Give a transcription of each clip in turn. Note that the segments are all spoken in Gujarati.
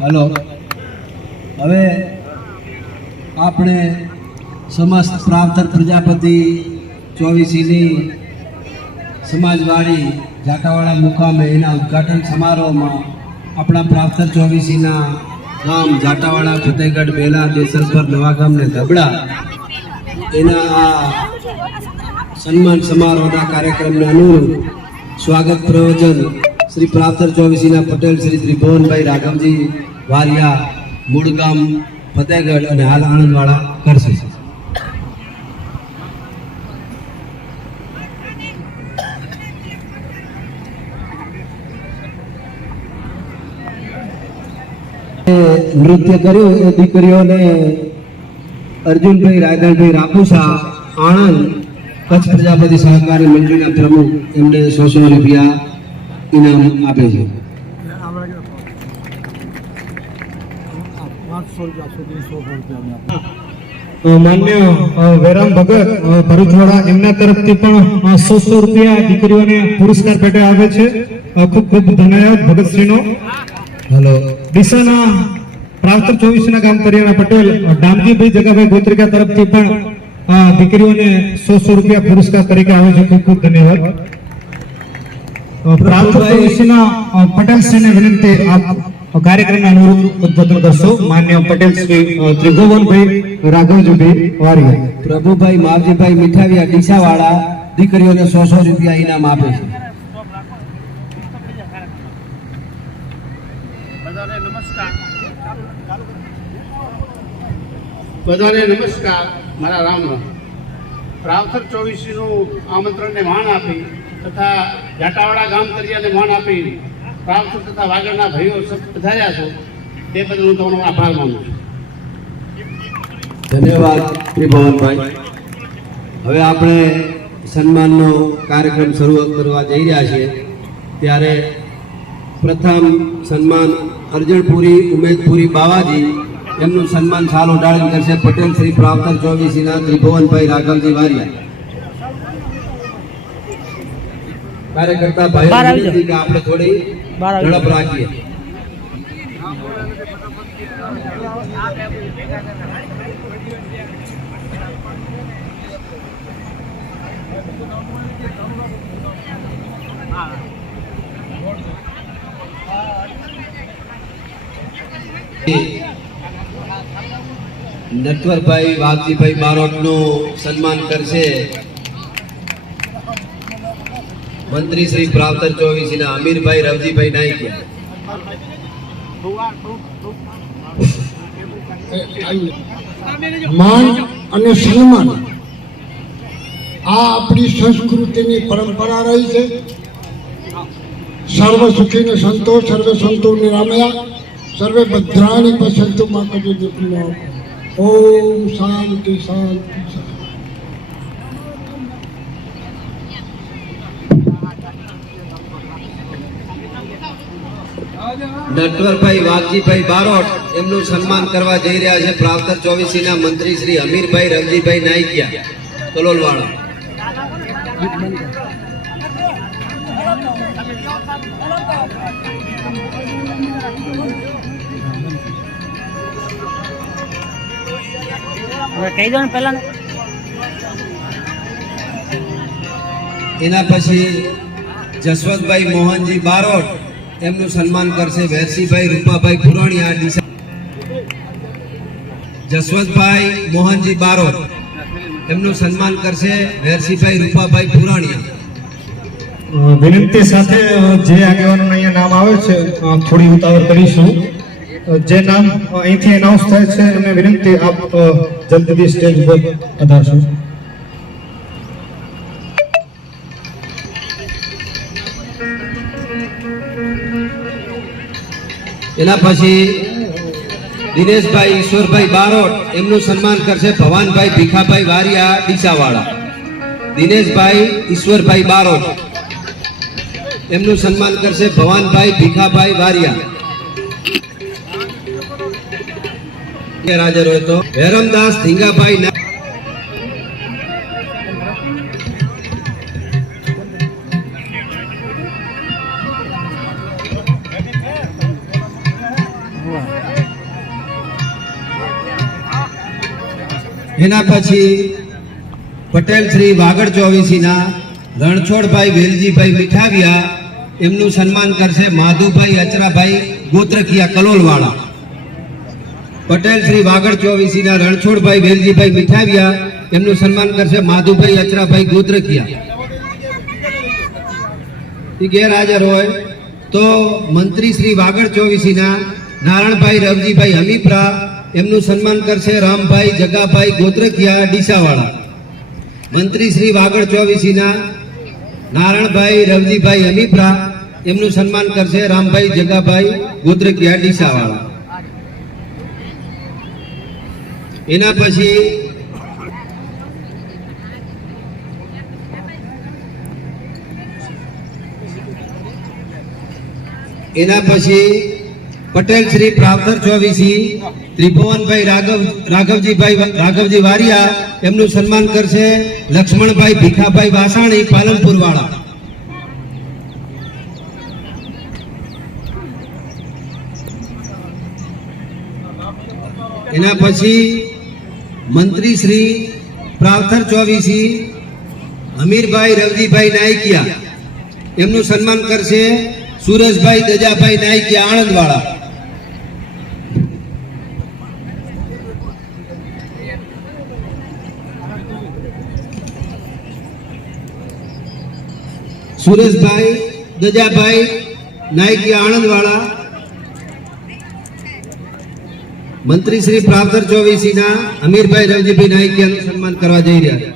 હલો, હવે આપણે સમસ્ત પ્રાવતર પ્રજાપતિ ચોવીસીની સમાજવાડી જાટાવાડા મુકામે એના ઉદ્ઘાટન સમારોહમાં આપણા પ્રાવતર ચોવીસીના ગામ જાટાવાડા ફતેહગઢ બેલા દેસરપર નવાગામ ને ધબડા એના આ સન્માન સમારોહના કાર્યક્રમને અનુરૂપ સ્વાગત પ્રવચન શ્રી પ્રાવતર ચોવીસીના પટેલ શ્રી ત્રિભુવનભાઈ રાઘવજી વારિયા મૂળ ગામ ફતેહગઢ અને હાલ આણંદવાડા કરશે. નૃત્ય કર્યું એ દીકરીઓને અર્જુનભાઈ રાયદાનભાઈ રાપુસા આણંદ કચ્છ પ્રજાપતિ સહકારી મંડળીના પ્રમુખ એમને 100 રૂપિયા ઇનામ આપે છે. માન્ય વેરામ ભગત ભરૂચવાડા એમના તરફથી પણ 100 રૂપિયા દીકરીઓને પુરસ્કાર પેટે આવે છે. ખૂબ ખૂબ ધન્યવાદ ભગતશ્રીનો. હલો, ડીસાના પ્રાવતર ચોવીસના ગામ કરિયાણા પટેલ ડામજીભાઈ જગાભાઈ ગોત્રિકા તરફથી પણ દીકરીઓને 100 રૂપિયા પુરસ્કાર તરીકે આવે છે. ખૂબ ખૂબ ધન્યવાદ. પ્રાવતર ચોવીસના પટેલ શ્રીને વિનંતી કાર્યક્રમના અનુરૂપ ઉદ્બોધન કરશો. માન્ય પટેલ શ્રી ત્રિભુવનભાઈ રાઘવજીભાઈ વારિયા. પ્રભુભાઈ માવજીભાઈ મીઠાવિયા ડીસાવાળા દીકરીઓને 100 રૂપિયા ઇનામ આપે છે. બધાને નમસ્કાર, મારા રામ રામ. પ્રાવતર ચોવીસીનું આમંત્રણને માન આપી તથા જાટાવાડા ગામ કરિયાને માન આપી પ્રાવતર તથા વાગડના ભાઈઓ પધાર્યા છો તે બદલ હું તમારો આભાર માનું છું. ધન્યવાદ ત્રિભુવનભાઈ. હવે આપણે સન્માનનો કાર્યક્રમ શરૂ કરવા જઈ રહ્યા છીએ ત્યારે પ્રથમ સન્માન અરજણપુરી ઉમેદપુરી બાવાજી એમનું સન્માન સાલ ઉડાડીને કરશે પટેલ શ્રી પ્રાવતર ચોવીસીના ત્રિભુવનભાઈ રાઘવજી વારિયા. કાર્યકર્તા ભાઈ કે આપણે થોડી ઝડપ રાખીએ. નટવરભાઈ વાઘજીભાઈ બારોટનું સન્માન કરશે મંત્રી શ્રી પ્રાવતર ચોવીસીના અમીરભાઈ રવજીભાઈ નાઈકિયા. માન અને સન્માન આ આપણી સંસ્કૃતિની પરંપરા રહી છે. સર્વ સુખીને સંતો સર્વે સંતો નિરામયા સર્વે ભદ્રાણી પસંતો માં કજુ દીપનો. ઓમ શાંતિ શાંતિ શાંતિ. નટવરભાઈ વાઘજીભાઈ બારોટ એમનું સન્માન કરવા જઈ રહ્યા છે પ્રાવતર ચોવીસીના મંત્રી શ્રી અમીરભાઈ રવજીભાઈ નાઈકિયા કલોલવાળા. એના પછી જસવંતભાઈ મોહનજી બારોટ એમનું સન્માન કરશે વેરસીભાઈ રૂપાભાઈ પુરાણીયા ડીસા. જસવંતભાઈ મોહનજી બારોટ એમનું સન્માન કરશે વેરસીભાઈ રૂપાભાઈ પુરાણીયા. વિનંતી સાથે જે આગેવાનો અહીંયા નામ આવે છે થોડી ઉતાવળ કરીશું. જે નામ અહીંથી એનાઉન્સ થાય છે એમને વિનંતી આપ જલ્દીથી સ્ટેજ પર પધારશો. એના પછી દિનેશભાઈ ઈશ્વરભાઈ બારોટ એમનું સન્માન કરશે ભવાનભાઈ ભીખાભાઈ વારિયા ડીસાવાળા. દિનેશભાઈ ઈશ્વરભાઈ બારોટ એમનું સન્માન કરશે ભવાનભાઈ ભીખાભાઈ વારિયા. હાજર હોય તો હેરમદાસ ધીંગાભાઈ એના પછી પટેલ શ્રી વાગડ ચોવીસીના રણછોડભાઈ વેલજીભાઈ મીઠાવિયા એમનું સન્માન કરશે માધુભાઈ અચરાભાઈ ગોત્રકિયા કલોલવાળા. પટેલ શ્રી વાગડ ચોવીસીના રણછોડભાઈ વેલજીભાઈ મીઠાવિયા એમનું સન્માન કરશે માધુભાઈ અચરાભાઈ ગોત્રકિયા. એ ગેરહાજર હોય તો મંત્રી શ્રી વાગડ ચોવીસીના નારાયણભાઈ રવજીભાઈ હમીપરા એમનું સન્માન કરશે રામભાઈ જગાભાઈ ગોત્રકિયા ડીસાવાળા. મંત્રી શ્રી વાગડ ચોવીસીના નારાયણભાઈ રવજીભાઈ હમીપરા એમનું સન્માન કરશે રામભાઈ જગાભાઈ ગોત્રકિયા ડીસાવાળા. એના પછી પટેલ શ્રી પ્રાવતર ચોવીસી ત્રિભુવનભાઈ રાઘવજી વારિયા એમનું સન્માન કરશે લક્ષ્મણભાઈ ભીખાભાઈ વાસાણી પાલનપુર વાળા. એના પછી મંત્રી શ્રી પ્રાવતર ચોવીસી અમીરભાઈ રવજીભાઈ નાયકિયા એમનું સન્માન કરશે સુરેશભાઈ દજાભાઈ નાયકિયા આણંદવાળા. સુરેશભાઈ દજાભાઈ નાયકિયા આણંદવાળા મંત્રી શ્રી પ્રાવતર ચોવીસીના અમીરભાઈ રવજીભાઈ નાયકિયાનું સન્માન કરવા જઈ રહ્યા છે.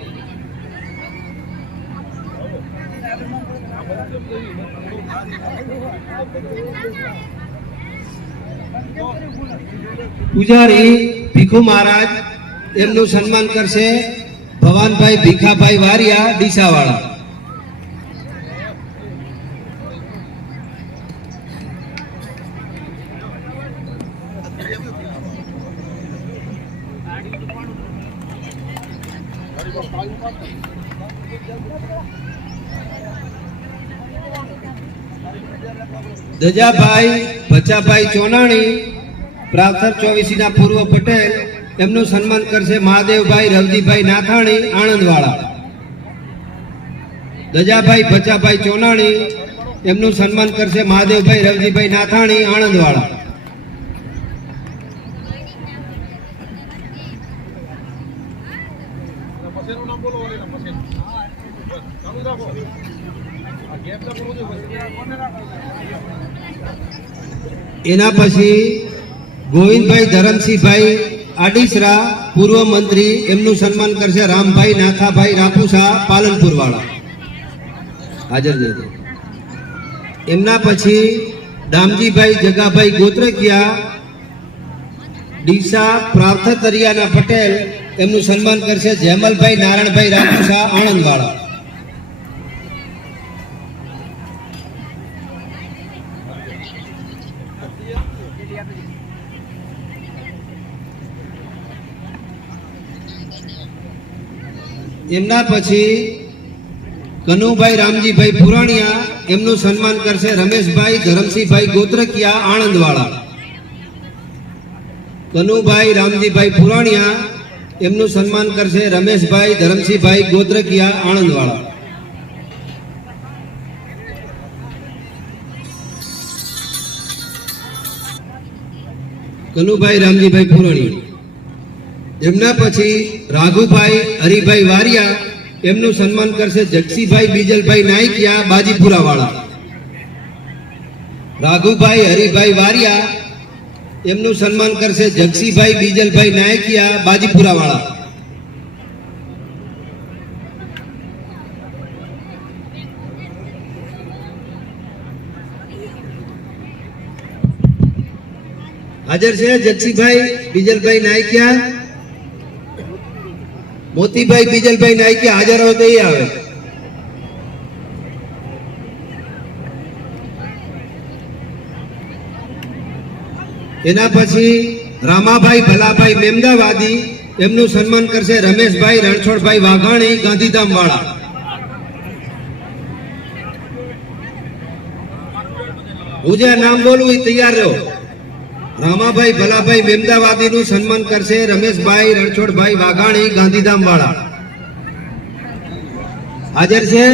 પૂજારી ભીખુ મહારાજ એમનું સન્માન કરશે ભવાનભાઈ ભીખાભાઈ વારિયા ડીસાવાળા. દજાભાઈ ભચાભાઈ ચોનાણી પ્રાવતર ચોવીસીના પૂર્વ પટેલ એમનું સન્માન કરશે મહાદેવભાઈ રવજીભાઈ નાથાણી આણંદવાળા. દજાભાઈ ભચાભાઈ ચોનાણી એમનું સન્માન કરશે મહાદેવભાઈ રવજીભાઈ નાથાણી આણંદવાળા. એના પછી ગોવિંદભાઈ ધરમસિંહભાઈ આડીસરા પૂર્વ મંત્રી એમનું સન્માન કરશે રામભાઈ નાથાભાઈ રાપુસા પાલનપુર વાળા હાજર છે. એમના પછી દામજીભાઈ જગાભાઈ ગોત્રકિયા ડીસા પ્રાર્થતરિયાના પટેલ એમનું સન્માન કરશે જેમલભાઈ નારાયણભાઈ રાપુસા આણંદવાળા. એમના પછી કનુભાઈ રામજીભાઈ પુરાણિયા એમનું સન્માન કરશે રમેશભાઈ ધરમસિંહભાઈ ગોત્રકિયા આણંદવાળા. કનુભાઈ રામજીભાઈ પુરાણિયા એમનું સન્માન કરશે રમેશભાઈ ધરમસિંહભાઈ ગોત્રકિયા આણંદવાળા. કનુભાઈ રામજીભાઈ પુરાણિયા. એમના પછી રાઘુભાઈ હરિભાઈ વારિયા એમનું સન્માન કરશે જગસીભાઈ બીજલભાઈ નાયકિયા બાજીપુરા વાળા. રાઘુભાઈ હરિભાઈ વારિયા એમનું સન્માન કરશે જગસીભાઈ બીજલભાઈ નાયકિયા બાજીપુરા વાળા. હાજર છે જગસીભાઈ બીજલભાઈ નાયકિયા. મોતીભાઈ બીજલભાઈ નાયકિયા હાજર હોય તો એ આવે. એના પછી રામાભાઈ ભલાભાઈ મેમદાવાદી એમનું સન્માન કરશે રમેશભાઈ રણછોડભાઈ વાઘાણી ગાંધીધામ વાળા. હું જે નામ બોલું એ તૈયાર રહો. રામાભાઈ ભલાભાઈ મેમદાવાદીનું સન્માન કરશે રમેશભાઈ રણછોડભાઈ વાઘાણી ગાંધીધામ વાળા હાજર છે.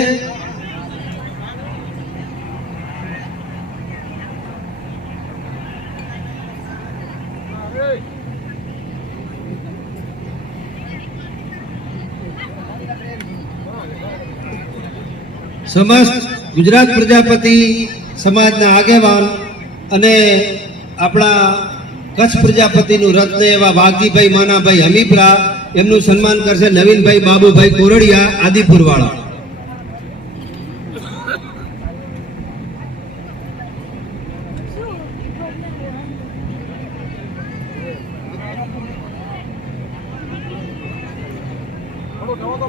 સમસ્ત ગુજરાત પ્રજાપતિ સમાજના આગેવાન અને આપણા કચ્છ પ્રજાપતિનું રત્ન એવા વાઘજીભાઈ માનાભાઈ હમીપરા એમનું સન્માન કરશે નવીનભાઈ બાબુભાઈ કોરડિયા આદિપુર વાળા.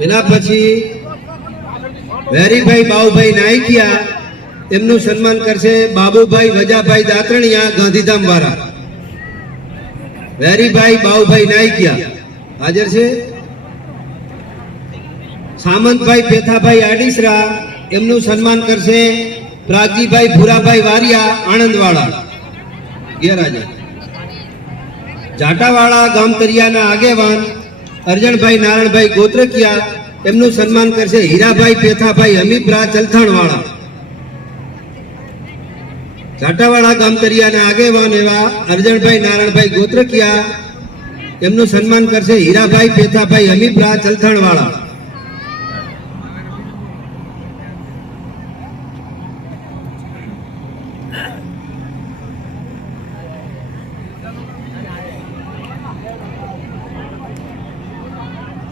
એના પછી વેરીભાઈ બાબુભાઈ નાયકિયા એમનું સન્માન કરશે બાબુભાઈ વજાભાઈ દાતરણિયા ગાંધીધામ વાળા. વેરીભાઈ બાબુભાઈ નાયકિયા હાજર છે. સામંતભાઈ પેથાભાઈ આડીસરા એમનું સન્માન કરશે પ્રાગજીભાઈ ભૂરાભાઈ વારિયા આણંદવાળા ગેરહાજર. જાટાવાળા ગામતરિયાના આગેવાન અરજણભાઈ નારાયણભાઈ ગોત્રકિયા એમનું સન્માન કરશે હીરાભાઈ પેથાભાઈ હમીપરા ચલથાણવાળા. જાટાવાળા ગામતરિયાના આગેવાન એવા અરજણભાઈ નારાયણભાઈ ગોત્રકિયા એમનું સન્માન કરશે હીરાભાઈ પેથાભાઈ હમીપરા ચલથાણવાળા.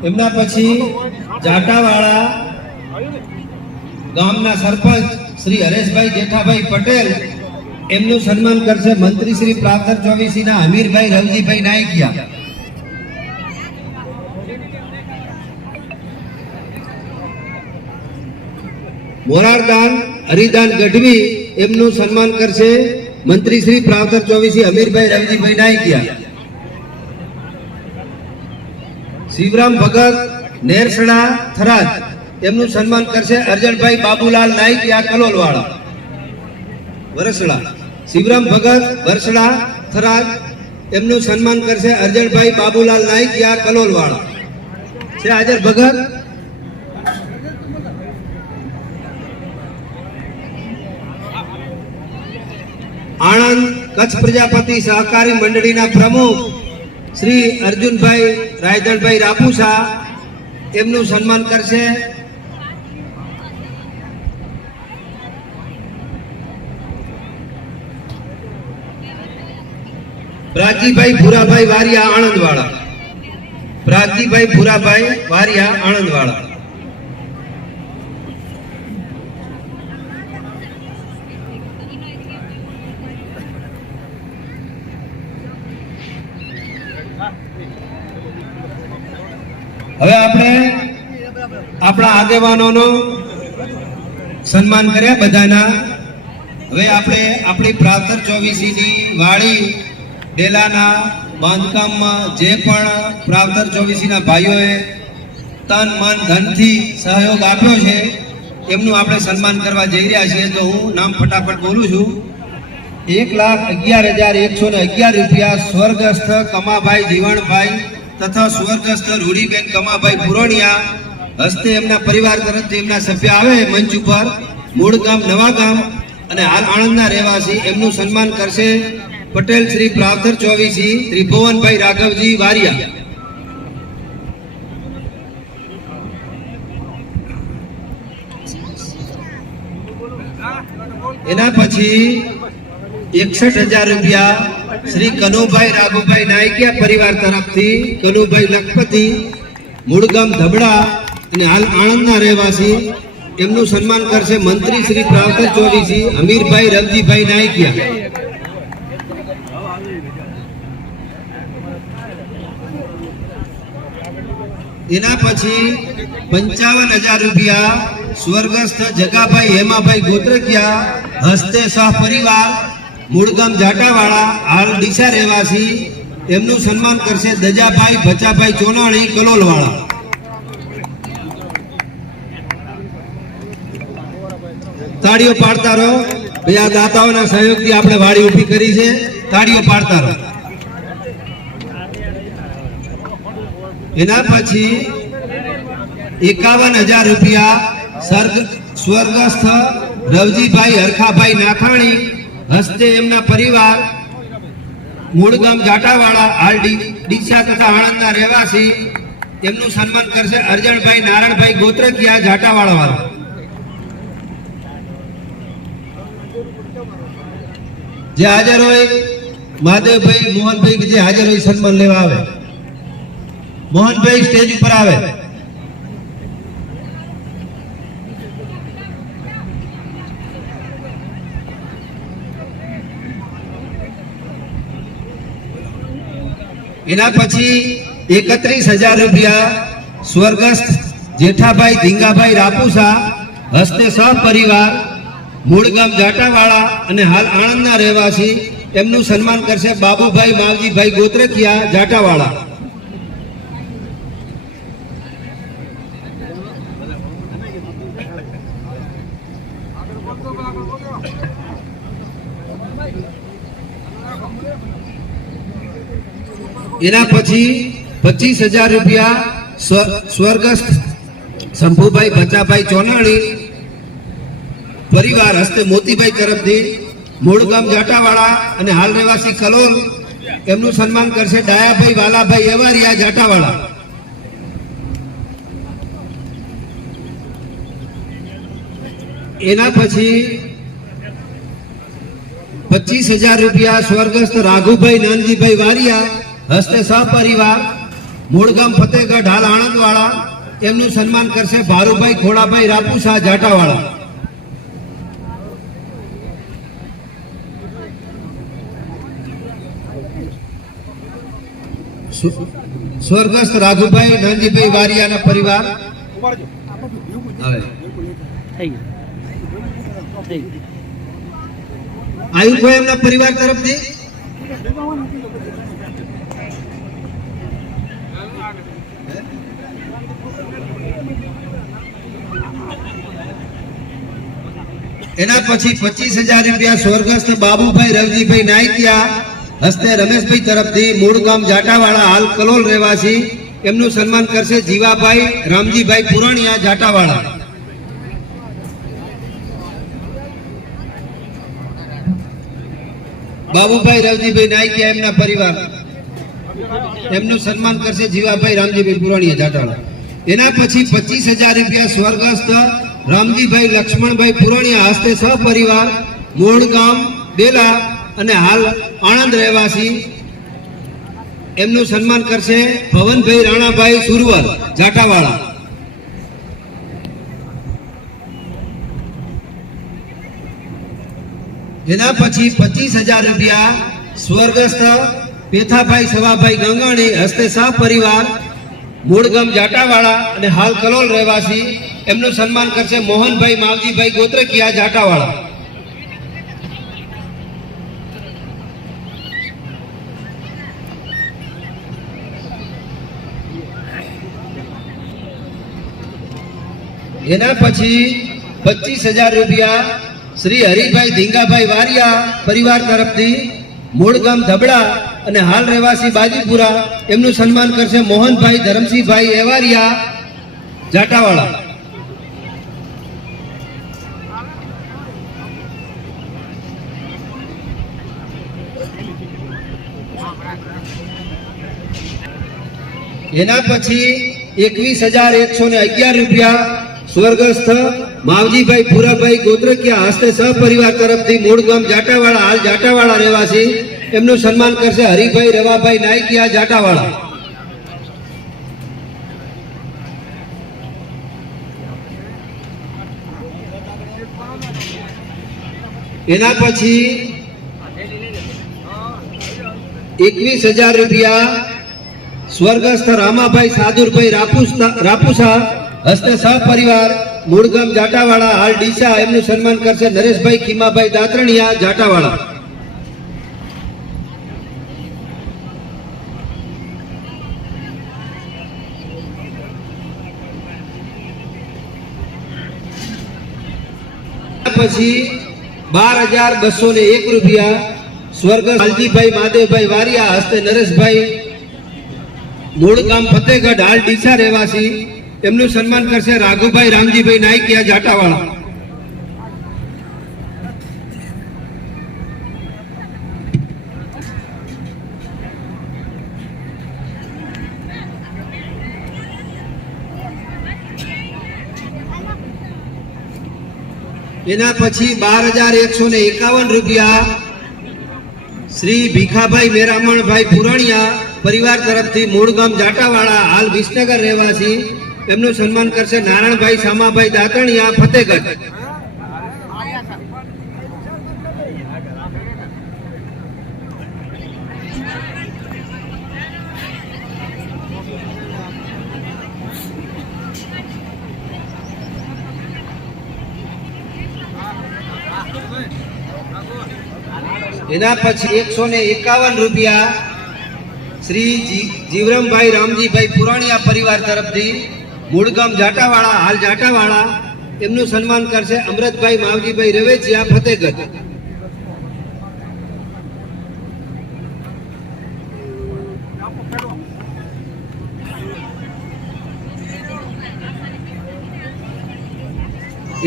એમના પછી જાટાવાળા ગામના સરપંચ શ્રી હરેશભાઈ જેઠાભાઈ પટેલ એમનું સન્માન કરશે મંત્રી શ્રી પ્રાપ્તર ચોવીસીના હમીરભાઈ રવજીભાઈ નાયકિયા. મોરારદાન હરિદાન ગઢવી એમનું સન્માન કરશે મંત્રી શ્રી પ્રાપ્તર ચોવીસી હમીરભાઈ રવજીભાઈ નાયકિયા. શિવરામ ભગત નેરસડા થરાદ એમનું સન્માન કરશે અરજણભાઈ બાબુલાલ નાયકિયા કલોલવાળા વરસડા. શિવરામ ભગત વરસડા થરાદ એમનું સન્માન કરશે અરજણભાઈ બાબુલાલ નાયકિયા કલોલવાળા છે હાજર ભગત. આણંદ કચ્છ પ્રજાપતિ સહકારી મંડળીના પ્રમુખ શ્રી અર્જુનભાઈ રાયધણભાઈ રાપુસા એમનું સન્માન કરશે પ્રાગજીભાઈ ભૂરાભાઈ વારિયા આણંદવાળા. પ્રાગજીભાઈ ભૂરાભાઈ વારિયા આણંદવાળા. હવે આપણે આપણા આગેવાનોનો સન્માન કર્યા બધાના. હવે આપણે આપણી પ્રાપ્તર ચોવીસીની વાડી ડેલાના બાંધકામમાં જે પણ પ્રાપ્તર ચોવીસીના ભાઈઓએ તન મન ધનથી સહયોગ આપ્યો છે એમનું આપણે સન્માન કરવા જઈ રહ્યા છીએ. તો હું નામ ફટાફટ બોલું છું. 1,11,111 રૂપિયા સ્વર્ગસ્થ કમાભાઈ જીવણભાઈ તથા સ્વર્ગસ્થ રૂડીબેન કમાભાઈ પુરોણિયા હસ્તે એમના પરિવાર તરફથી એમના સભ્ય આવે મંચ ઉપર મૂળ ગામ નવા ગામ અને હાલ આણંદના રહેવાસી એમનું સન્માન કરશે પટેલ શ્રી પ્રાપ્તર ચોવીસી ત્રિભુવનભાઈ રાઘવજી વારિયા. એના પછી 61,000 રૂપિયા શ્રી કનુભાઈ રાઘુભાઈ નાયકિયા પરિવાર તરફથી કનુભાઈ લખપતિ મૂળગામ ધબડા અને હાલ આણંદના રહેવાસી એમનું સન્માન કરશે મંત્રી શ્રી પ્રાપ્તર ચોવીસી હમીરભાઈ રવજીભાઈ નાયકિયા. એના પછી 55,000 રૂપિયા સ્વર્ગસ્થ જગાભાઈ હેમાભાઈ ગોત્રકિયા હસ્તે સહપરિવાર મૂળગામ જાટાવાળા હાલ ડીસા રહેવાસી એમનું સન્માન કરશે દજાભાઈ ભચાભાઈ ચોનાણી કલોલવાળા. તાળીઓ પાડતા રહો. ભાઈ આ દાતાઓના સહયોગથી આપણે વાડી ઊભી કરી છે, તાળીઓ પાડતા રહો. એના પછી 51,000 રૂપિયા સ્વર્ગસ્થ રવજીભાઈ હરખાભાઈ નાથાણી હસ્તે એમના પરિવાર મૂળ ગામ જાટાવાળા હાલ ડીસા તથા આણંદના રહેવાસી તેમનું સન્માન કરશે અરજણભાઈ નારાયણભાઈ ગોત્રકિયા જાટાવાળા વાળા. જે હાજર હોય મહાદેવભાઈ મોહનભાઈ જે હાજર હોય સન્માન લેવા આવે. મોહનભાઈ સ્ટેજ ઉપર આવે. એના પછી 31,000 રૂપિયા સ્વર્ગસ્થ જેઠાભાઈ ધીંગાભાઈ રાપુસા હસ્તે સહપરિવાર મૂળ ગામ જાટાવાળા અને હાલ આણંદના રહેવાસી તેમનું સન્માન કરશે બાબુભાઈ માવજીભાઈ ગોત્રકિયા જાટાવાળા. એના પછી 25,000 રૂપિયા સ્વર્ગસ્થ શંભુભાઈ બચાભાઈ ચોનાણી પરિવાર હસ્તે મોતીભાઈ તરફથી મૂળ ગામ જાટાવાળા અને હાલ રહેવાસી કલોલ એમનું સન્માન કરશે ડાયાભાઈ વાલાભાઈ એવારિયા જાટાવાળા. એના પછી 25,000 રૂપિયા સ્વર્ગસ્થ રાઘુભાઈ નાનજીભાઈ વારિયા હસ્તે સહપરિવાર મૂળ ગામ ફતેહગઢ હાલ આણંદવાળા એમનું સન્માન કરશે ભારુભાઈ ખોડાભાઈ રાપુસા જાટાવાળા. સ્વર્ગસ્થ રાઘુભાઈ નાનજીભાઈ વારિયાના પરિવાર આયુષભાઈ એમના પરિવાર તરફથી એના પછી 25,000 રૂપિયા સ્વર્ગસ્થ બાબુભાઈ રવજીભાઈ નાયકિયા હસ્તે રમેશભાઈ તરફથી મૂળ ગામ જાટાવાળા હાલ કલોલ રહેવાસી એમનું સન્માન કરશે જીવાભાઈ રામજીભાઈ પુરાણીયા જાટાવાળા. બાબુભાઈ રવજીભાઈ નાયકિયા એમના પરિવાર એમનું સન્માન કરશે જીવાભાઈ રામજીભાઈ પુરાણીયા જાટાવાળા. એના પછી 25,000 રૂપિયા સ્વર્ગસ્થ રામજીભાઈ લક્ષ્મણભાઈ પુરાણીયા હસ્તે સહપરિવાર મૂળ ગામ બેલા અને હાલ આણંદ રહેવાસી એમનું સન્માન કરશે ભવનભાઈ રાણાભાઈ સુરવર જાટાવાળા. એના પછી 25,000 રૂપિયા સ્વર્ગસ્થ પેથાભાઈ સવાભાઈ ગંગાણી હસ્તે સહપરિવાર મૂળ ગામ જાટાવાળા અને હાલ કલોલ રહેવાસી એમનું સન્માન કરશે મોહનભાઈ માવજીભાઈ ગોત્રકિયા જાટાવાળા. એના પછી 25,000 રૂપિયા શ્રી હરિભાઈ ધીંગાભાઈ વારિયા પરિવાર તરફથી મૂળ ગામ ધબડા અને હાલ રહેવાસી બાજીપુરા એમનું સન્માન કરશે મોહનભાઈ ધરમસિંહભાઈ એવારિયા જાટાવાળા. એના પછી 21,111 રૂપિયા સ્વર્ગસ્થ માવજીભાઈ પુરાભાઈ ગોત્રકિયા હસ્તે સહપરિવાર તરફથી મૂળ ગામ જાટાવાળા હાલ જાટાવાળા રહેવાસી એમનું સન્માન કરશે હરિભાઈ રવાભાઈ નાયકિયા જાટાવાળા. એના પછી 21,000 રૂપિયા સ્વર્ગસ્થ રામાભાઈ સાદુરભાઈ રાપુસા હસ્તે સહપરિવાર મૂળ ગામ જાટાવાળા હાલ ડીસા એમનું સન્માન કરશે નરેશભાઈ ખીમાભાઈ દાતરણિયા જાટાવાળા. પછી 12,201 રૂપિયા સ્વર્ગસ્થ લાલજીભાઈ મહાદેવભાઈ વારિયા હસ્તે નરેશભાઈ મૂળ ગામ ફતેહગઢ હાલ ડીસા રહેવાસી એમનું સન્માન કરશે રાઘુભાઈ રામજીભાઈ નાયકિયા જાટાવાળા. એના પછી 12,151 રૂપિયા શ્રી ભીખાભાઈ મેરામણભાઈ પુરાણિયા પરિવાર તરફથી મૂળ ગામ જાટાવાળા હાલ વિસનગર રહેવાસી એમનું સન્માન કરશે નારાયણભાઈ શામાભાઈ દાતણિયા ફતેહગઢ. એના પછી 151 રૂપિયા શ્રી જીવરામભાઈ રામજીભાઈ પુરાણિયા પરિવાર તરફથી મૂળ ગામ જાટાવાળા હાલ જાટાવાળા એમનું સન્માન કરશે અમૃતભાઈ માવજીભાઈ રવેચિયા ફતેહગઢ.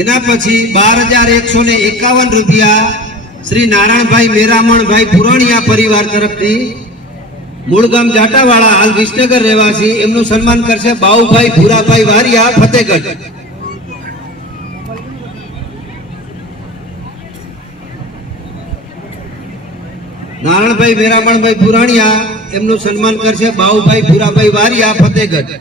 એના પછી 12,151 રૂપિયા શ્રી નારાયણભાઈ મેરામણભાઈ પુરાણિયા પરિવાર તરફથી મૂળ ગામ જાટાવાળા હાલ વિસનગર રહેવાસી એમનું સન્માન કરશે બાઉભાઈ ભૂરાભાઈ વારિયા ફતેહગઢ. નારાયણભાઈ મેરામણભાઈ પુરાણિયા એમનું સન્માન કરશે બાઉભાઈ ભૂરાભાઈ વારિયા ફતેહગઢ.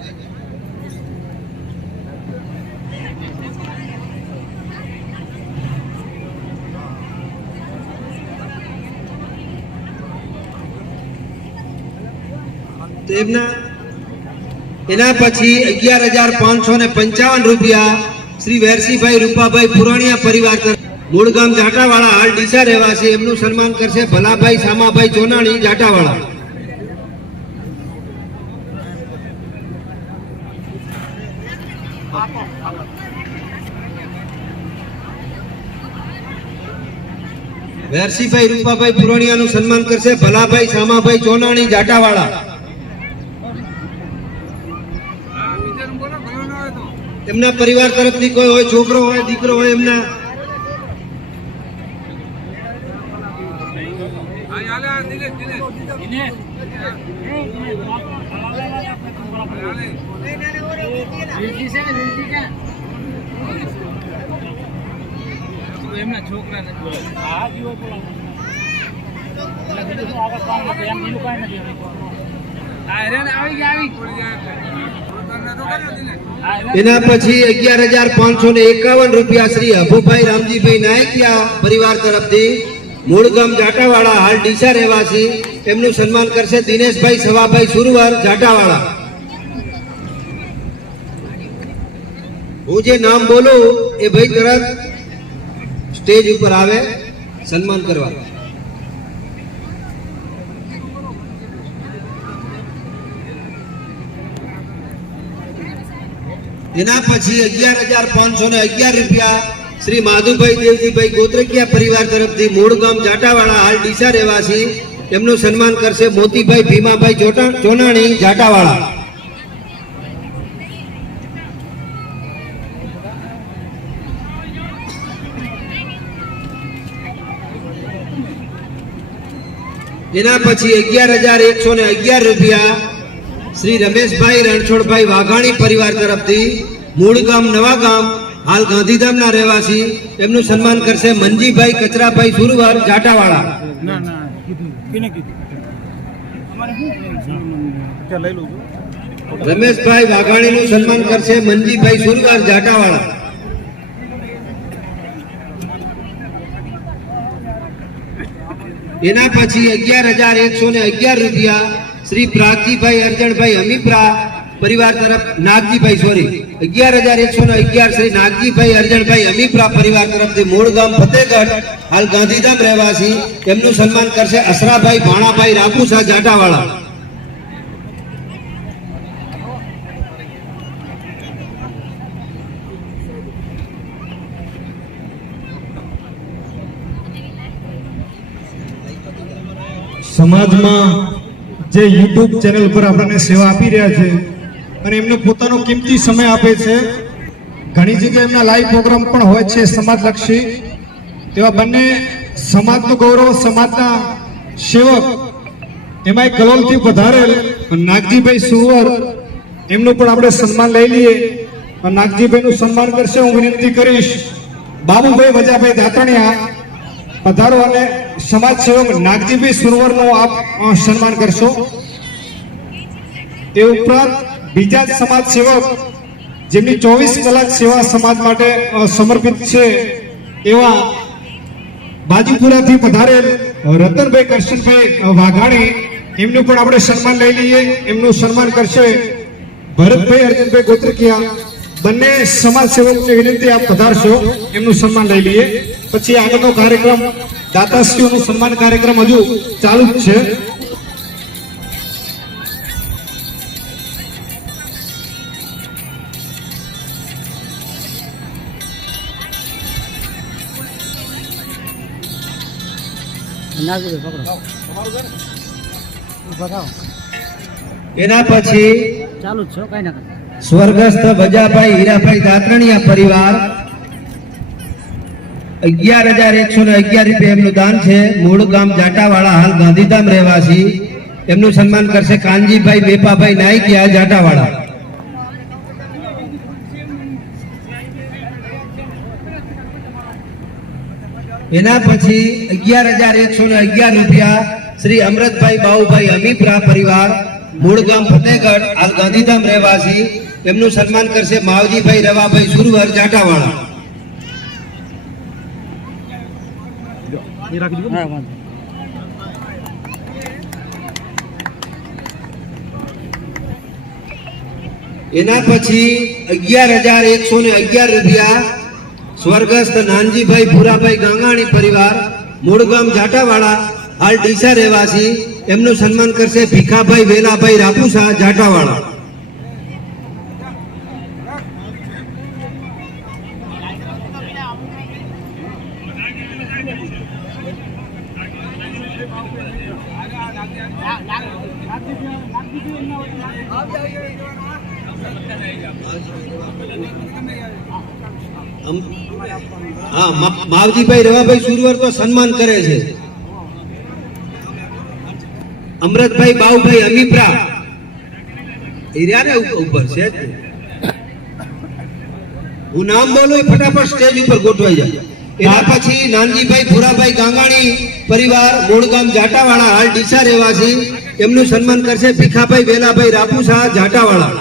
એના પછી 11,555 રૂપિયા શ્રી વેરસીભાઈ રૂપાભાઈ પુરાણિયા પરિવાર મૂળ ગામ જાટાવાળા હાલ ડીસા રહેવાસી એમનું સન્માન કરશે ભલાભાઈ શામાભાઈ ચોનાણી જાટાવાળા. વેરસીભાઈ રૂપાભાઈ પુરાણિયાનું સન્માન કરશે ભલાભાઈ શામાભાઈ ચોનાણી જાટાવાળા. એમના પરિવાર તરફથી કોઈ હોય છોકરો હોય દીકરો હોય એમના એના પછી 11,551 રૂપિયા શ્રી અભુભાઈ રામજીભાઈ નાયકિયા પરિવાર તરફથી મૂળ ગામ જાટાવાળા હાલ ડીસા રહેવાસી એમનું સન્માન કરશે દિનેશભાઈ સવાભાઈ સુરવર જાટાવાળા. હું જે નામ બોલું એ ભાઈ તરત સ્ટેજ ઉપર આવે સન્માન કરવા. એના પછી 11,511 રૂપિયા શ્રી માધુભાઈ દેવજીભાઈ ગોત્રકિયા પરિવાર તરફથી મૂળ ગામ જાટાવાળા હાલ ડીસા રહેવાસી એમનું સન્માન કરશે મોતીભાઈ ભીમાભાઈ ચોનાણી જાટાવાળા. એના પછી 11,111 રૂપિયા શ્રી રમેશભાઈ રણછોડભાઈ વાઘાણી પરિવાર તરફથી મૂળ ગામ નવા ગામ હાલ ગાંધીધામના રહેવાસી એમનું સન્માન કરશે મંજીભાઈ કચરાભાઈ સુરવર જાટાવાળા. રમેશભાઈ વાઘાણીનું સન્માન કરશે મંજીભાઈ સુરવર જાટાવાળા. એના પછી 11,111 રૂપિયા શ્રી પ્રાગજીભાઈ અરજણભાઈ હમીપરા પરિવાર તરફ નાગજીભાઈ 11,111 શ્રી નાગજીભાઈ અરજણભાઈ હમીપરા પરિવાર તરફથી મૂળ ગામ ફતેહગઢ હાલ ગાંધીધામ રહેવાસી એમનું સન્માન કરશે અસરાભાઈ ભાણાભાઈ રાપુસા જાટાવાળા. સમાજમાં જે યુટ્યુબ ચેનલ પર આપણને સેવા આપી રહ્યા છે અને એમને પોતાનો કિંમતી સમય આપે છે. ઘણી જગ્યાએ એમના લાઈવ પ્રોગ્રામ પણ હોય છે સમાજલક્ષી. તેવા બંને સમાજનું ગૌરવ, સમાજના સેવક, એમાંય કલોલથી પધારેલ નાગજીભાઈ સુરવર, એમનું પણ આપણે સન્માન લઈ લઈએ. નાગજીભાઈનું સન્માન કરશે હું વિનંતી કરીશ બાબુભાઈ વજાભાઈ દાતણિયા પધારો અને સમાજ સેવક નાગજીભાઈ સુરવરનું આપ સન્માન કરશો. તે ઉપરાંત બીજા જ સમાજ સેવક જેમની 24 કલાક સેવા સમાજ માટે સમર્પિત છે એવા બાજીપુરાથી પધારેલ રતનભાઈ કરશનભાઈ વાઘાણી, એમનું પણ આપણે સન્માન લઈ લઈએ. એમનું સન્માન કરશે ભરતભાઈ અર્જુનભાઈ ગોત્રકિયા. બંને સમાજ સેવકોને વિનંતી આપ પધારશો, એમનું સન્માન લઈ લઈએ. પછી આગળનો કાર્યક્રમ દાતાશ્રીઓનું સન્માન કાર્યક્રમ હજુ ચાલુ જ છે. એના પછી ચાલુ જ છો કઈ ના કઈ સ્વર્ગસ્થ વજાભાઈ હીરાભાઈ દાતરણીયા પરિવાર 11,111 રૂપિયા એમનું દાન છે. મૂળ ગામ જાટાવાળા, હાલ ગાંધીધામ રહેવાસી. એમનું સન્માન કરશે કાનજીભાઈ વેપાભાઈ નાયકિયા, જાટાવાળા. એના પછી 11,111 રૂપિયા શ્રી અમૃતભાઈ બાઉભાઈ અમીપરા પરિવાર, મૂળ ગામ ફતેહગઢ, હાલ ગાંધીધામ રહેવાસી. એમનું સન્માન કરશે માવજીભાઈ રવાભાઈ સુરવર, જાટાવાળા. હા વાંધો એના પછી 11,111 રૂપિયા સ્વર્ગસ્થ નાનજીભાઈ ભૂરાભાઈ ગાંગાણી પરિવાર, મૂળ ગામ જાટાવાળા, હાલ ડીસા રહેવાસી. એમનું સન્માન કરશે ભીખાભાઈ વેલાભાઈ રાપુસા, જાટાવાળા. હા, માવજીભાઈ રવાભાઈ સુરવર તો સન્માન કરે છે. અમૃતભાઈ બાઉભાઈ અમીપરા એરિયા ઉપર છે. હું નામ બોલું ફટાફટ સ્ટેજ ઉપર ગોઠવાઈ જાય. એના પછી નાનજીભાઈ ભૂરાભાઈ ગાંગાણી પરિવાર, મૂળ ગામ જાટાવાળા, હાલ ડીસા રહેવાસી. એમનું સન્માન કરશે ભીખાભાઈ વેલાભાઈ રાપુસા, જાટાવાળા.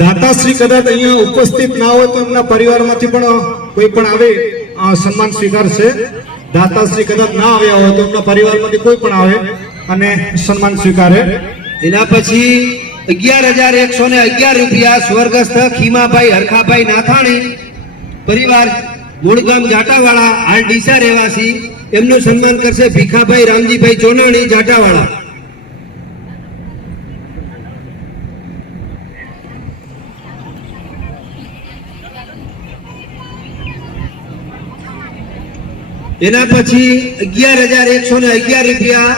દાતાશ્રી કદાચ અહીંયા ઉપસ્થિત ના હોય તો એમના પરિવારમાંથી પણ કોઈ પણ આવે સન્માન સ્વીકારશે. દાતાશ્રી કદાચ ના આવ્યા હોય તો એમના પરિવારમાંથી કોઈ પણ આવે અને સન્માન સ્વીકારે. એના પછી 11,111 રૂપિયા સ્વર્ગસ્થ ખીમાભાઈ હરખાભાઈ નાથાણી પરિવાર, મૂળ ગામ જાટાવાળા, હાલ ડીસા રહેવાસી. એમનું સન્માન કરશે ભીખાભાઈ રામજીભાઈ ચોનાણી, જાટાવાળા. એના પછી 11,111 રૂપિયા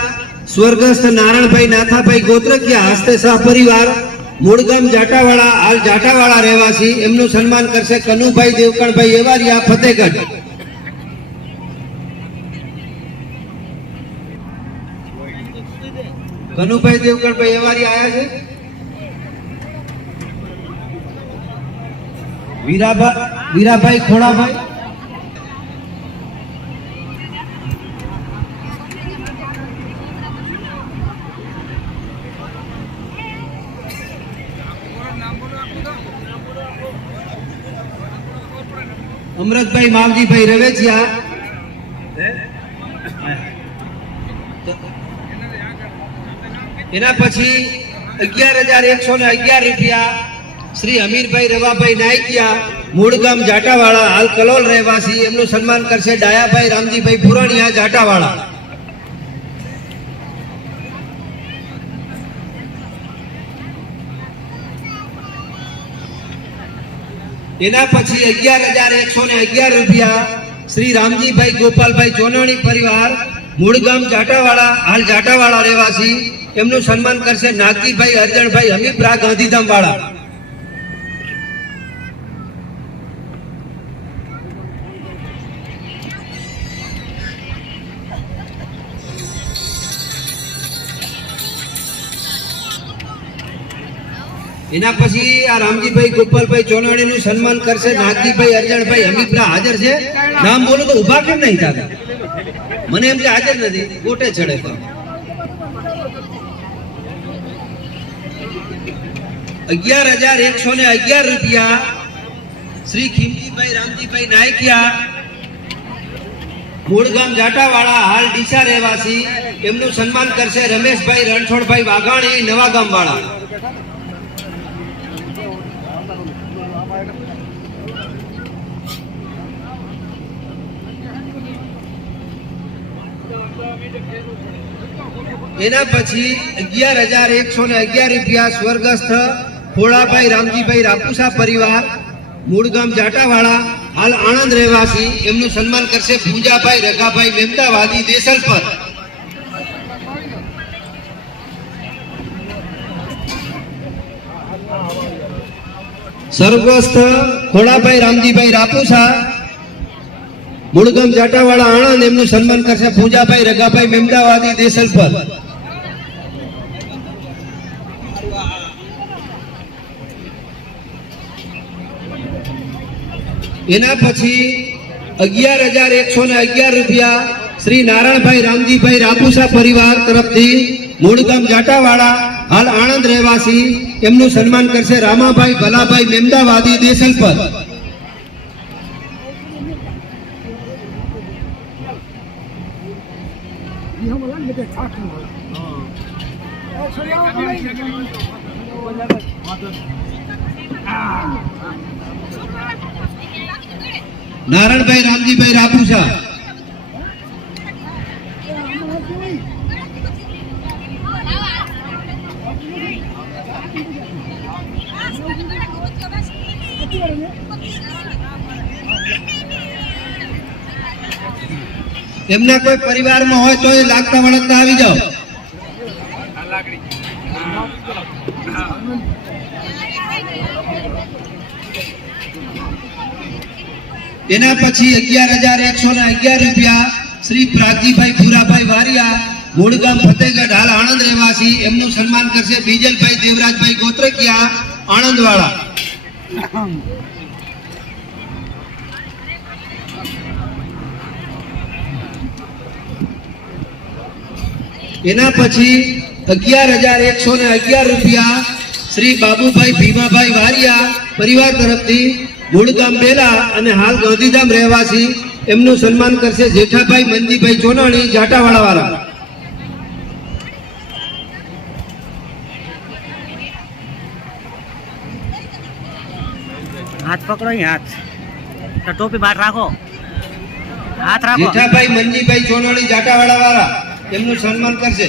સ્વર્ગસ્થ નારાયણભાઈ નાથાભાઈ ગોત્રકિયા હસ્તે શાહ પરિવાર, મૂળ ગામ જાટાવાળા, હાલ જાટાવાળા રહેવાસી. એમનું સન્માન કરશે કનુભાઈ દેવકણભાઈ એવારિયા, ફતેહગઢ. કનુભાઈ દેવકણભાઈ એવારિયા આયા છે. વીરાભાઈ ખોડાભાઈ, અમૃતભાઈ માવજીભાઈ રવેચિયા. એના પછી 11,111 રૂપિયા શ્રી અમીરભાઈ રવાભાઈ નાયકિયા, મૂળ ગામ જાટાવાળા, હાલ કલોલ રહેવાસી. એમનું સન્માન કરશે ડાયાભાઈ રામજીભાઈ પુરાણીયા, જાટાવાળા. એના પછી 11,111 રૂપિયા શ્રી રામજીભાઈ ગોપાલભાઈ ચોનાણી પરિવાર, મૂળ ગામ જાટાવાળા, હાલ જાટાવાળા રહેવાસી, એમનું સન્માન કરશે નાગજીભાઈ અરજણભાઈ હમીપરા ગાંધીધામ વાળા. એના પછી આ રામજીભાઈ ગોપાલભાઈ ચોનાણી નું સન્માન કરશે નાગજીભાઈ અરજણભાઈ હમીપરા. હાજર છે? નામ બોલો તો ઉભા કેમ નહીં થતા? મને એમ કે હાજર નથી, ગોટે ચડે. 11,111 રૂપિયા શ્રી ખીમજીભાઈ રામજીભાઈ નાયકિયા, મૂળ ગામ જાટાવાળા, હાલ ડીસા રહેવાસી, એમનું સન્માન કરશે રમેશભાઈ રણછોડભાઈ વાઘાણી નવા ગામ વાળા. એના પછી 11,111 રૂપિયા સ્વર્ગસ્થ ખોળાભાઈ રામજીભાઈ રાપુસા પરિવાર, મૂળ ગામ જાટાવાળા, હાલ આણંદ રહેવાસી, એમનું સન્માન કરશે પૂજાભાઈ રઘાભાઈ મહેમદાવાદી દેસલપર. સ્વર્ગસ્થ ખોળાભાઈ રામજીભાઈ રાપુસા, મૂળ ગામ જાટાવાળા આણંદ, એમનું સન્માન કરશે પૂજાભાઈ રઘાભાઈ મહેમદાવાદી દેસલપર. એના પછી 11,111 રૂપિયા શ્રી નારાયણભાઈ રામજીભાઈ રાપુસા પરિવાર તરફથી, મૂળ ગામ જાટાવાળા, હાલ આણંદ રહેવાસી, એમનું સન્માન કરશે રામાભાઈ ભલાભાઈ મહેમદાવાદી દેસલપર. નારાયણભાઈ રામજીભાઈ રાપુસા. એમના કોઈ પરિવારમાં હોય તો એ લાગતા વળગતા આવી જાઓ. એના પછી 11,111 રૂપિયા શ્રી પ્રાગજીભાઈ ભૂરાભાઈ વારિયા, મૂળ ગામ ફતેહગઢ, હાલ આણંદ રહેવાસી, એમનું સન્માન કરશે બીજલભાઈ દેવરાજભાઈ ગોત્રકિયા આણંદ વાળા. એના પછી 11,111 રૂપિયા શ્રી બાબુભાઈ ભીમાભાઈ વારિયા પરિવાર તરફથી, મૂળ ગામ બેલા અને હાલ ગાંધીધામ રહેવાસી, એમનું સન્માન કરશે જેઠાભાઈ મંજીભાઈ ચોનાણી જાટાવાળા વાળા. હાથ પકડો, અહીં હાથ, તો ટોપી બહાર રાખો, હાથ રાખો. જેઠાભાઈ મંજીભાઈ ચોનાણી જાટાવાળા વાળા, એમનું સન્માન કરશે.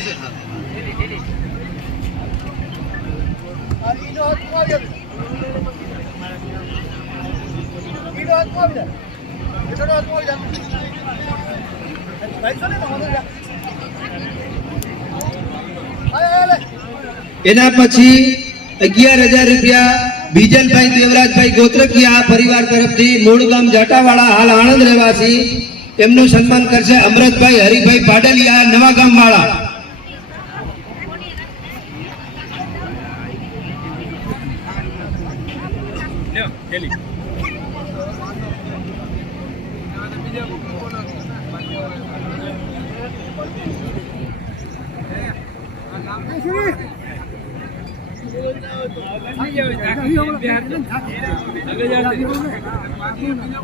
એના પછી 11,000 રૂપિયા બીજલભાઈ દેવરાજભાઈ ગોત્રકિયા પરિવાર તરફથી, મૂળ ગામ જાટાવાળા, હાલ આણંદ રહેવાસી, એમનું સન્માન કરશે અમરતભાઈ હરિભાઈ પાડલિયા નવા ગામ વાળા.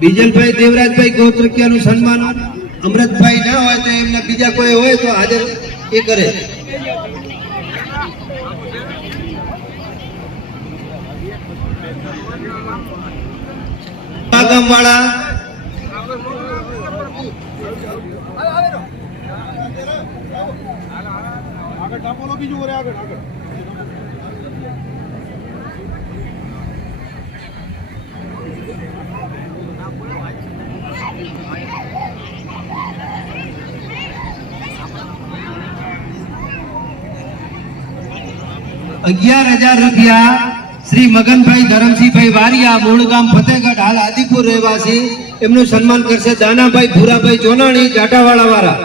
બીજલભાઈ દેવરાજભાઈ ગોત્રકિયાનું સન્માન અમરતભાઈ ના હોય તો એમના બીજા કોઈ હોય તો હાજર એ કરે. ગામ વાળા 11,000 રૂપિયા શ્રી મગનભાઈ ધરમસિંહભાઈ વારિયા, મૂળ ગામ ફતેહગઢ, હાલ આદિપુર રહેવાસી, એમનું સન્માન કરશે દાનાભાઈ ભૂરાભાઈ જોનાણી, જાટાવાળા વાળા.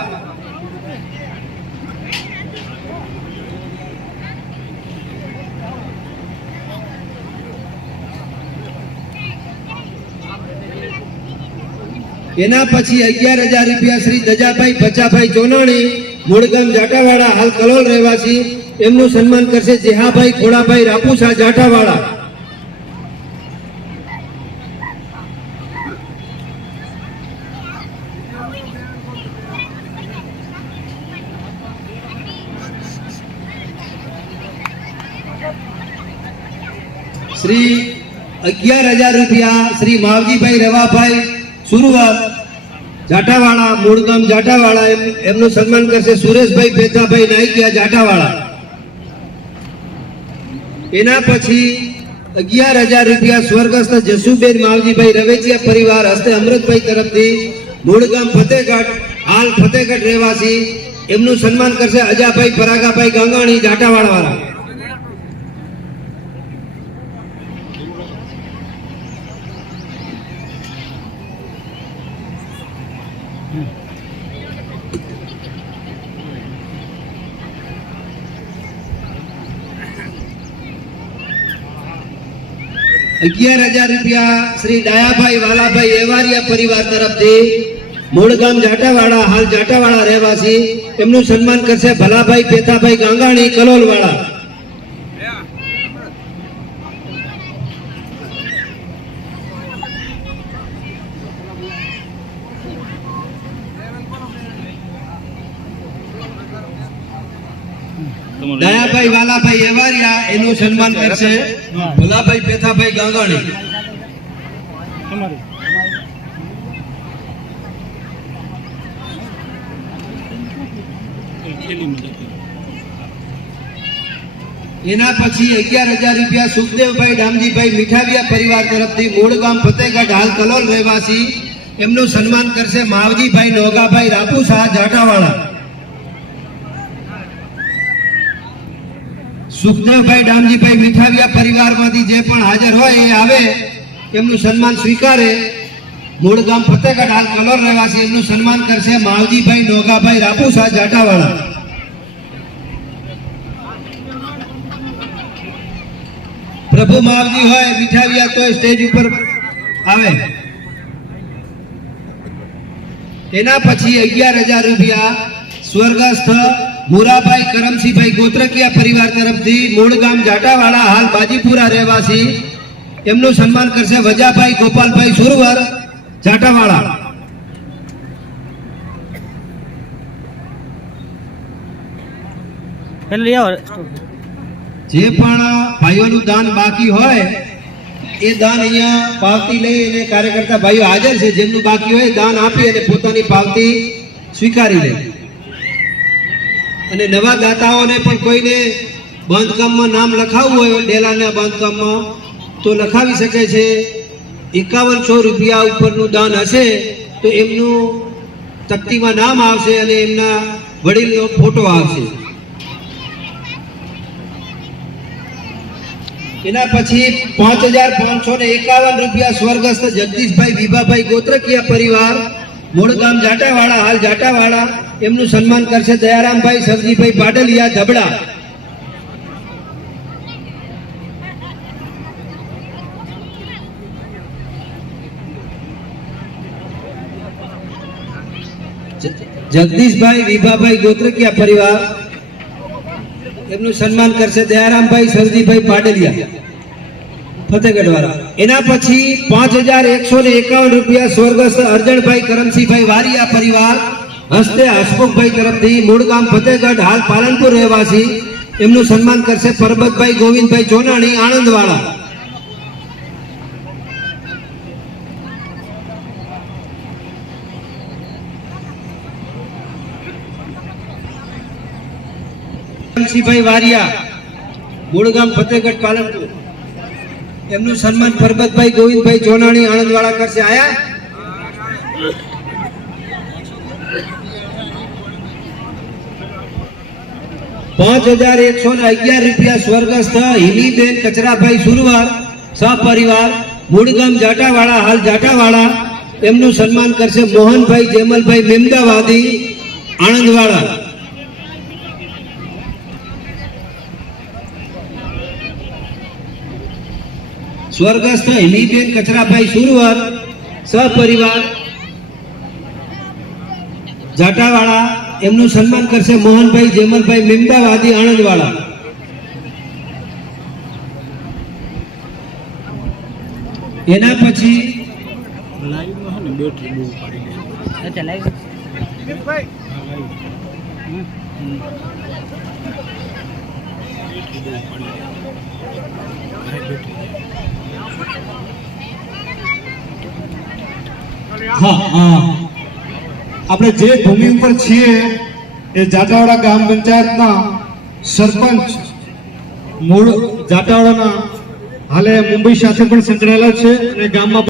એના પછી 11,000 રૂપિયા શ્રી દજાભાઈ બચાભાઈ જોનાણી, મૂળ ગામ જાટાવાળા, હાલ કલોલ રહેવાસી, એમનું સન્માન કરશે જેહાભાઈ ખોડાભાઈ રાપુસા, જાટાવાળા. શ્રી 11,000 રૂપિયા શ્રી માવજીભાઈ રવાભાઈ સુરવર, જાટાવાળા, મૂળ ગામ જાટાવાળા, એમનું સન્માન કરશે સુરેશભાઈ પેથાભાઈ નાઈકિયા, જાટાવાળા. એના પછી 11,000 રૂપિયા સ્વર્ગસ્થ જસુબેન માવજીભાઈ રવેચિયા પરિવાર હસ્તે અમૃતભાઈ તરફથી, મૂળ ગામ ફતેહગઢ, હાલ ફતેહગઢ રહેવાસી, એમનું સન્માન કરશે અજાભાઈ પરાગાભાઈ ગાંગાણી, જાટાવાળા વાળા. ₹11,000 શ્રી ડાયાભાઈ વાલાભાઈ એવારિયા પરિવાર તરફથી, મૂળ ગામ જાટાવાળા, હાલ જાટાવાળા રહેવાસી, એમનું સન્માન કરશે ભલાભાઈ પેથાભાઈ ગાંગાણી, કલોલવાળા. દયાભાઈ વાલાભાઈ એવારિયા, એનું સન્માન કરશે ભલાભાઈ પેથાભાઈ ગાંગાણી. એના પછી 11,000 રૂપિયા સુખદેવભાઈ ડામજીભાઈ મીઠાવિયા પરિવાર તરફથી, મૂળ ગામ ફતેહગઢ, હાલ કલોલ રહેવાસી, એમનું સન્માન કરશે માવજીભાઈ નોગાભાઈ રાપુસા, જાટાવાળા. સુખદેવભાઈ ડામજીભાઈ મીઠાવિયા પરિવારમાંથી જે પણ હાજર હોય એ આવે, એમનું સન્માન સ્વીકારે. મૂળ ગામ ફતેહગઢ, હાલ કલોલ રહેવાસી, એમનું સન્માન કરશે માવજીભાઈ નોગાભાઈ રાપુસા, જાટાવાળા. પ્રભુ માવજી હોય મીઠાવિયા તો સ્ટેજ ઉપર આવે. એના પછી 11,000 રૂપિયા સ્વર્ગસ્થ મુરાભાઈ કરમસિંહભાઈ ગોત્રકિયા પરિવાર તરફથી, મૂળ ગામ જાટાવાળા, હાલ બાજીપુરા રહેવાસી, એમનું સન્માન કરશે વજાભાઈ ગોપાલભાઈ સુરવર, જાટાવાળા. જે પણ ભાઈઓનું દાન બાકી હોય એ દાન અહીંયા પાવતી લઈ અને કાર્યકર્તા ભાઈઓ હાજર છે, જેમનું બાકી હોય દાન આપી અને પોતાની પાવતી સ્વીકારી લે. અને નવા દાતાઓને પણ કોઈને બાંધકામમાં નામ લખાવવું હોય ડેલાના બાંધકામમાં તો લખાવી શકે છે. 5100 રૂપિયા ઉપરનું દાન હશે તો એમનું તકતીમાં નામ આવશે અને એમના વડીલનો ફોટો આવશે. એના પછી 5,551 રૂપિયા સ્વર્ગસ્થ જગદીશભાઈ વિભાભાઈ ગોત્રકિયા પરિવાર, મૂળ ગામ જાટાવાળા, હાલ જાટાવાળા, એમનું સન્માન કરશે દયારામભાઈ સરજીભાઈ પાડલિયા, ધબડા. જગદીશભાઈ વિભાભાઈ ગોત્રકિયા પરિવાર, એમનું સન્માન કરશે દયારામભાઈ સરજીભાઈ પાડલિયા, ફતેહગઢ વાળા. એના પછી 5,151 રૂપિયા સ્વર્ગસ્થ અરજણભાઈ કરમસિંહભાઈ વારિયા પરિવાર હસ્તે હસમુખભાઈ તરફથી, મૂળ ગામ ફતેહગઢ, હાલ પાલનપુર રહેવાસી, એમનું સન્માન કરશે પરબતભાઈ ગોવિંદભાઈ જોનાણી, આણંદવાળા. કરમસિંહભાઈ વારિયા, મૂળ ગામ ફતેહગઢ, પાલનપુર, એમનું સન્માન પરબતભાઈ ગોવિંદભાઈ જોનાણી, આણંદવાળા કરશે. આયા ₹5111 રૂપિયા સ્વર્ગસ્થ હિલીબેન કચરાભાઈ સુરવાર સહપરિવાર મૂળ ગામ જાટાવાડા હાલ જાટાવાડા એમનું સન્માન કરશે મોહનભાઈ જેમલભાઈ મેમદાવાદી આણંદવાડા. સ્વર્ગસ્થ હિલીબેન કચરાભાઈ સુરવાર સહપરિવાર જાટાવાડા એમનું સન્માન કરશે મોહનભાઈ જેમલભાઈ મેમદાવાદી આણંદવાડા. એના પછી અચ્છા લાઈવ આપણે જે ભૂમિ ઉપર છીએ એ જાટાવાડા ગ્રામ પંચાયતના સરપંચ મૂળ જાટાવાડાના હાલે મુંબઈ સાથે પણ સંકળાયેલા છે અને ગામમાં